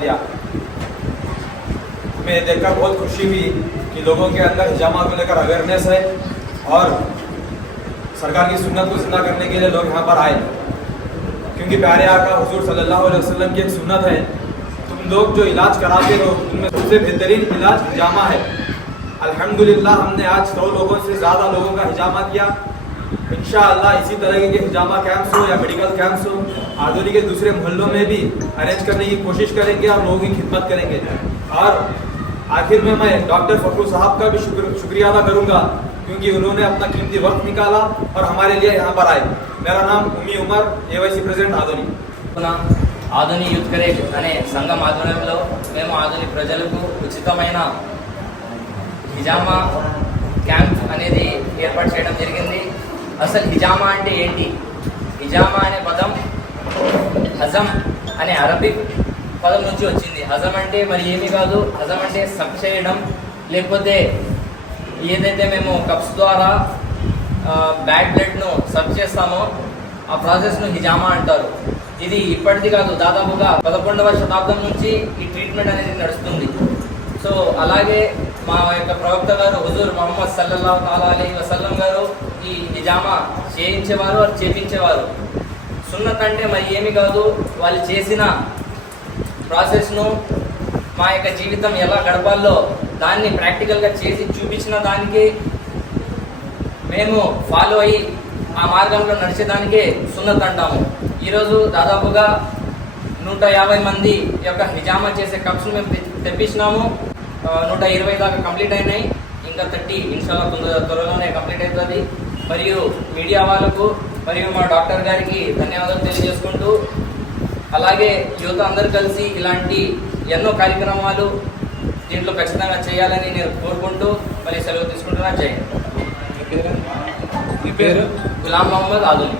दिया। हमें देखकर बहुत खुशी हुई कि लोगों के अंदर हिजामा को लेकर अवेयरनेस है और सरकार की सुन्नत को जिंदा करने के लिए लोग यहाँ पर आए, क्योंकि प्यारे आका हुजूर सल्लल्लाहु अलैहि वसल्लम की एक सुन्नत है, तुम लोग जो इलाज कराते हो उनमें सबसे बेहतरीन इलाज हिजामा है। अल्हम्दुलिल्लाह हमने आज 100 लोगों से ज़्यादा लोगों का हिजामा किया। इंशाअल्लाह इसी तरह के हिजामा कैंप्स हो या मेडिकल कैंप्स हो आदोनी के दूसरे मोहल्लों में भी अरेंज करने की कोशिश करेंगे और लोगों की खिदमत करेंगे। और आखिर में मैं डॉक्टर फखरू साहब का भी शुक्रिया अदा करूंगा, क्योंकि उन्होंने अपना कीमती वक्त निकाला और हमारे लिए यहाँ पर आए। मेरा नाम उम्मी Umar, AYC president Adoni. Adoni youth courage అనే సంఘం ఆధ్వర్యంలో మేము ఆదోని ప్రజలకు ఉచితమైన హిజామా క్యాంప్ అనేది ఏర్పాటు చేయడం జరిగింది. అసలు హిజామా అంటే ఏంటి? హిజామా అనే పదం హజం అనే అరబిక్ పదం నుంచి వచ్చింది. హజం అంటే మరి ఏమీ కాదు, హజం అంటే సక్ చేయడం, లేకపోతే ఏదైతే మేము కప్స్ ద్వారా బ్యాడ్ బ్లడ్ను సక్ చేస్తామో ఆ ప్రాసెస్ను హిజామా అంటారు. ఇది ఇప్పటిది కాదు, దాదాపుగా 11వ శతాబ్దం నుంచి ఈ ట్రీట్మెంట్ అనేది నడుస్తుంది. సో అలాగే మా యొక్క ప్రవక్త గారు హుజూర్ మొహమ్మద్ సల్లల్లాహు అలైహి వసల్లం గారు ఈ హిజామా చేయించేవారు, అది చేపించేవారు. సున్నత్ అంటే మరి ఏమి కాదు, వాళ్ళు చేసిన ప్రాసెస్ను మా యొక్క జీవితం ఎలా గడపాలో దాన్ని ప్రాక్టికల్గా చేసి చూపించిన దానికి మేము ఫాలో అయ్యి ఆ మార్గంలో నడిచేదానికే సున్నత్ అంటాము. ఈరోజు దాదాపుగా 150 మంది యొక్క హిజామా చేసే కప్స్ను మేము తెప్పించినాము. 120 దాకా కంప్లీట్ అయినాయి, ఇంకా 30 ఇన్షాల్లా త్వరలోనే కంప్లీట్ అవుతుంది. మరియు మీడియా వాళ్ళకు మరియు మా డాక్టర్ గారికి ధన్యవాదాలు తెలియజేసుకుంటూ, అలాగే యువత అందరూ కలిసి ఇలాంటి ఎన్నో కార్యక్రమాలు దీంట్లో ఖచ్చితంగా చేయాలని నేను కోరుకుంటూ మరి సెలవు తీసుకుంటున్నా. జై హింద్. మీ పేరు? గులాం మొహమ్మద్ ఆదోని.